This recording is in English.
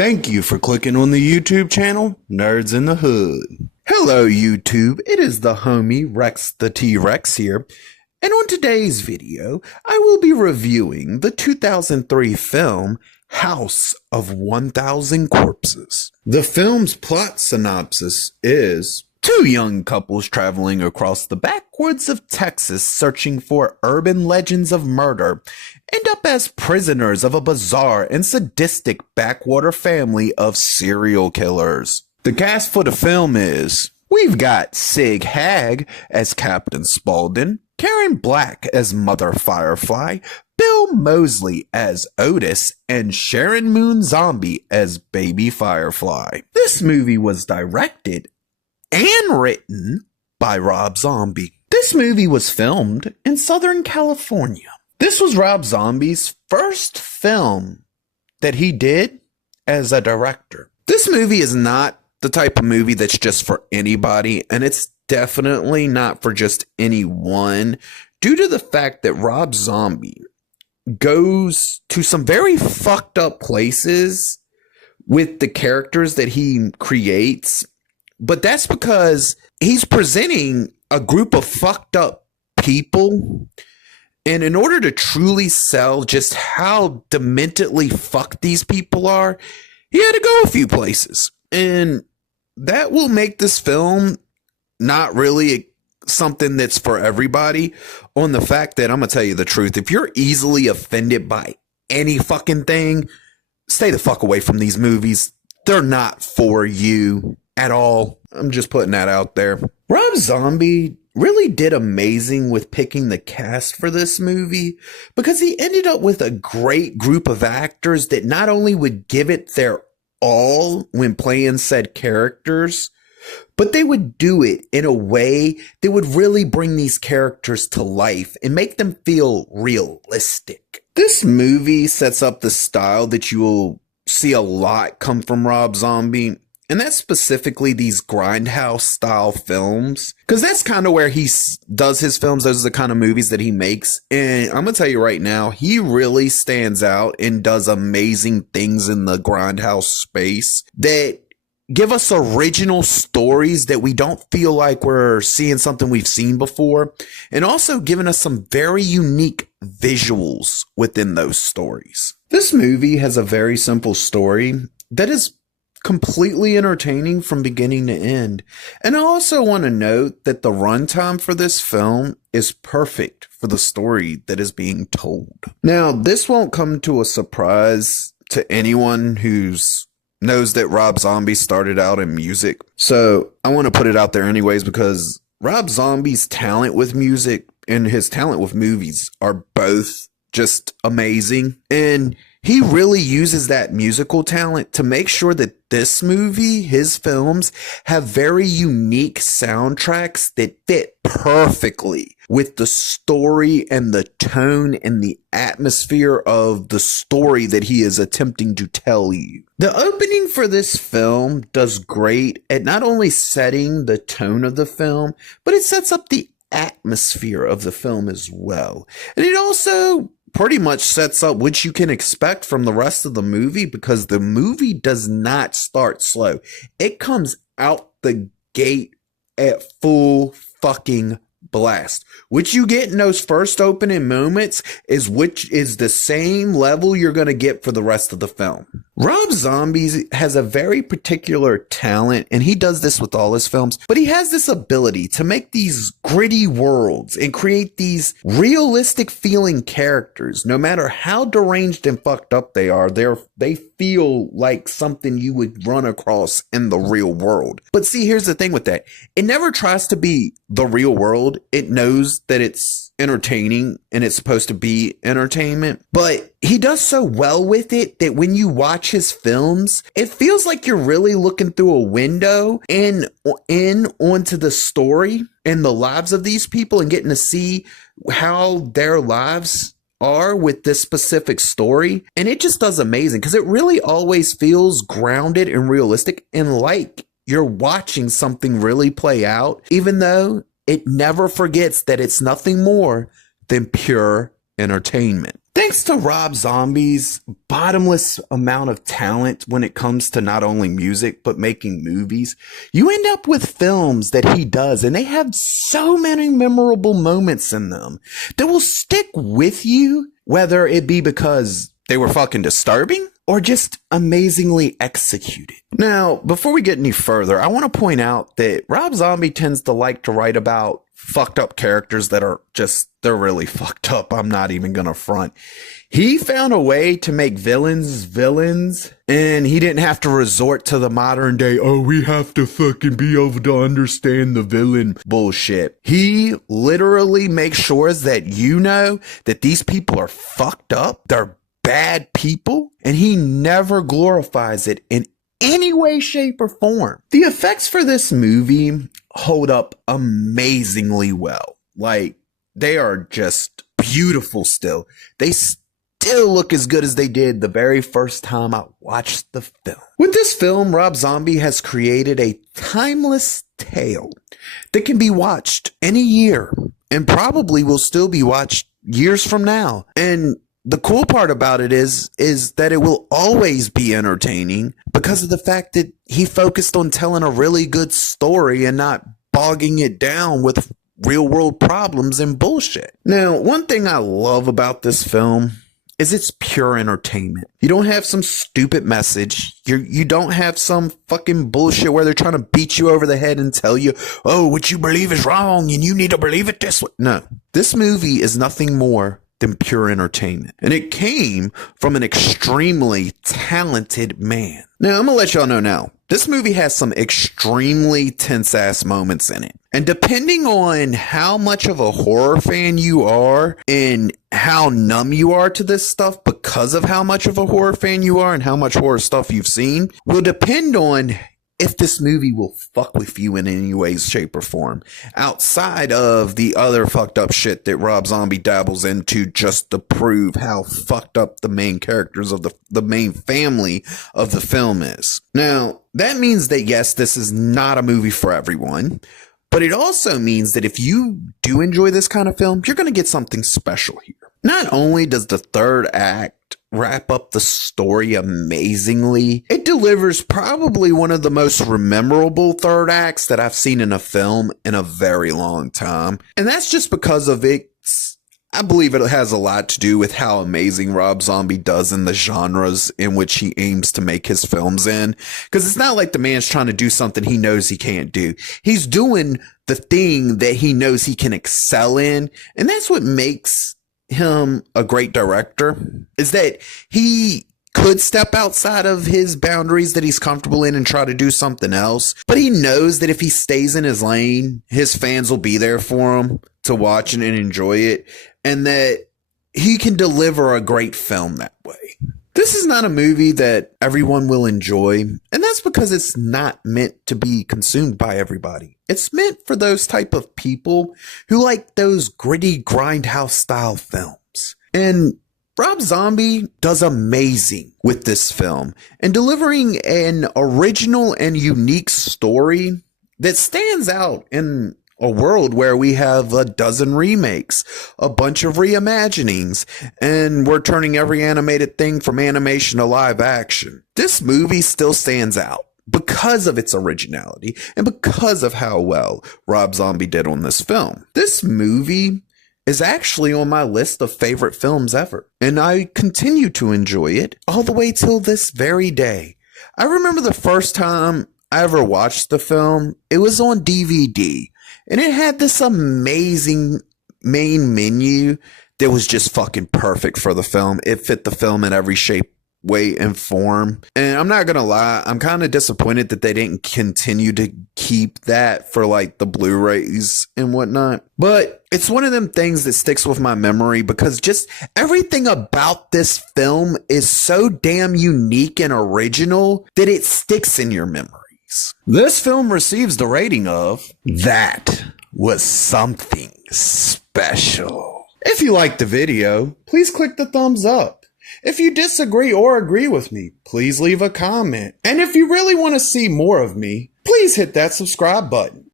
Thank you for clicking on the YouTube channel, Nerds in the Hood. Hello YouTube, it is the homie Rex the T-Rex here, and on today's video, I will be reviewing the 2003 film House of 1000 Corpses. The film's plot synopsis is: two young couples traveling across the backwoods of Texas searching for urban legends of murder end up as prisoners of a bizarre and sadistic backwater family of serial killers. The cast for the film is: we've got Sig Hag as Captain Spaulding, Karen Black as Mother Firefly, Bill Moseley as Otis, and Sharon Moon Zombie as Baby Firefly. This movie was directed and written by Rob Zombie. This movie was filmed in Southern California. This was Rob Zombie's first film that he did as a director. This movie is not the type of movie that's just for anybody, and it's definitely not for just anyone, due to the fact that Rob Zombie goes to some very fucked up places with the characters that he creates. But that's because he's presenting a group of fucked up people. And in order to truly sell just how dementedly fucked these people are, he had to go a few places. And that will make this film not really something that's for everybody, on the fact that, I'm going to tell you the truth, if you're easily offended by any fucking thing, stay the fuck away from these movies. They're not for you at all. I'm just putting that out there. Rob Zombie really did amazing with picking the cast for this movie, because he ended up with a great group of actors that not only would give it their all when playing said characters, but they would do it in a way that would really bring these characters to life and make them feel realistic. This movie sets up the style that you will see a lot come from Rob Zombie, and that's specifically these grindhouse style films, because that's kind of where he does his films. Those are the kind of movies that he makes. And I'm going to tell you right now, he really stands out and does amazing things in the grindhouse space that give us original stories that we don't feel like we're seeing something we've seen before, and also giving us some very unique visuals within those stories. This movie has a very simple story that is completely entertaining from beginning to end. And I also want to note that the runtime for this film is perfect for the story that is being told. Now, this won't come to a surprise to anyone who's knows that Rob Zombie started out in music. So I want to put it out there anyways, because Rob Zombie's talent with music and his talent with movies are both just amazing. And he really uses that musical talent to make sure that this movie, his films, have very unique soundtracks that fit perfectly with the story and the tone and the atmosphere of the story that he is attempting to tell you. The opening for this film does great at not only setting the tone of the film, but it sets up the atmosphere of the film as well. And it also pretty much sets up what you can expect from the rest of the movie, because the movie does not start slow. It comes out the gate at full fucking blast. What you get in those first opening moments is the same level you're going to get for the rest of the film. Rob Zombie has a very particular talent, and he does this with all his films, but he has this ability to make these gritty worlds and create these realistic feeling characters. No matter how deranged and fucked up they are, they feel like something you would run across in the real world. But see, here's the thing with that. It never tries to be the real world. It knows that it's entertaining and it's supposed to be entertainment, but he does so well with it that when you watch his films, it feels like you're really looking through a window and in onto the story and the lives of these people, and getting to see how their lives are with this specific story. And it just does amazing, because it really always feels grounded and realistic, and like you're watching something really play out, even though it never forgets that it's nothing more than pure entertainment. Thanks to Rob Zombie's bottomless amount of talent when it comes to not only music, but making movies, you end up with films that he does, and they have so many memorable moments in them that will stick with you, whether it be because they were fucking disturbing or just amazingly executed. Now, before we get any further, I want to point out that Rob Zombie tends to like to write about fucked up characters that are just, they're really fucked up. I'm not even gonna front. He found a way to make villains villains, and he didn't have to resort to the modern day, oh, we have to fucking be able to understand the villain bullshit. He literally makes sure that you know that these people are fucked up, they're bad people, and he never glorifies it in any way, shape, or form. The effects for this movie hold up amazingly well. Like, they are just beautiful still. They still look as good as they did the very first time I watched the film. With this film, Rob Zombie has created a timeless tale that can be watched any year and probably will still be watched years from now. And the cool part about it is that it will always be entertaining because of the fact that he focused on telling a really good story and not bogging it down with real world problems and bullshit. Now, one thing I love about this film is it's pure entertainment. You don't have some stupid message. You don't have some fucking bullshit where they're trying to beat you over the head and tell you, oh, what you believe is wrong and you need to believe it this way. No, this movie is nothing more than pure entertainment. And it came from an extremely talented man. Now, I'm gonna let y'all know now, this movie has some extremely tense ass moments in it. And depending on how much of a horror fan you are and how numb you are to this stuff because of how much of a horror fan you are and how much horror stuff you've seen, will depend on if this movie will fuck with you in any way, shape, or form, outside of the other fucked up shit that Rob Zombie dabbles into just to prove how fucked up the main characters of the main family of the film is. Now, that means that yes, this is not a movie for everyone, but it also means that if you do enjoy this kind of film, you're going to get something special here. Not only does the third act wrap up the story amazingly, it delivers probably one of the most memorable third acts that I've seen in a film in a very long time. And that's just because of its, I believe it has a lot to do with how amazing Rob Zombie does in the genres in which he aims to make his films in. Because it's not like the man's trying to do something he knows he can't do. He's doing the thing that he knows he can excel in. And that's what makes him a great director, is that he could step outside of his boundaries that he's comfortable in and try to do something else. But he knows that if he stays in his lane, his fans will be there for him to watch and enjoy it, and that he can deliver a great film that way. This is not a movie that everyone will enjoy, and that's because it's not meant to be consumed by everybody. It's meant for those type of people who like those gritty grindhouse style films. And Rob Zombie does amazing with this film and delivering an original and unique story that stands out in a world where we have a dozen remakes, a bunch of reimaginings, and we're turning every animated thing from animation to live action. This movie still stands out because of its originality and because of how well Rob Zombie did on this film. This movie is actually on my list of favorite films ever, and I continue to enjoy it all the way till this very day. I remember the first time I ever watched the film, it was on DVD. And it had this amazing main menu that was just fucking perfect for the film. It fit the film in every shape, way, and form. And I'm not gonna lie, I'm kind of disappointed that they didn't continue to keep that for like the Blu-rays and whatnot. But it's one of them things that sticks with my memory because just everything about this film is so damn unique and original that it sticks in your memory. This film receives the rating of that was something special. If you liked the video, please click the thumbs up. If you disagree or agree with me, please leave a comment. And if you really want to see more of me, please hit that subscribe button.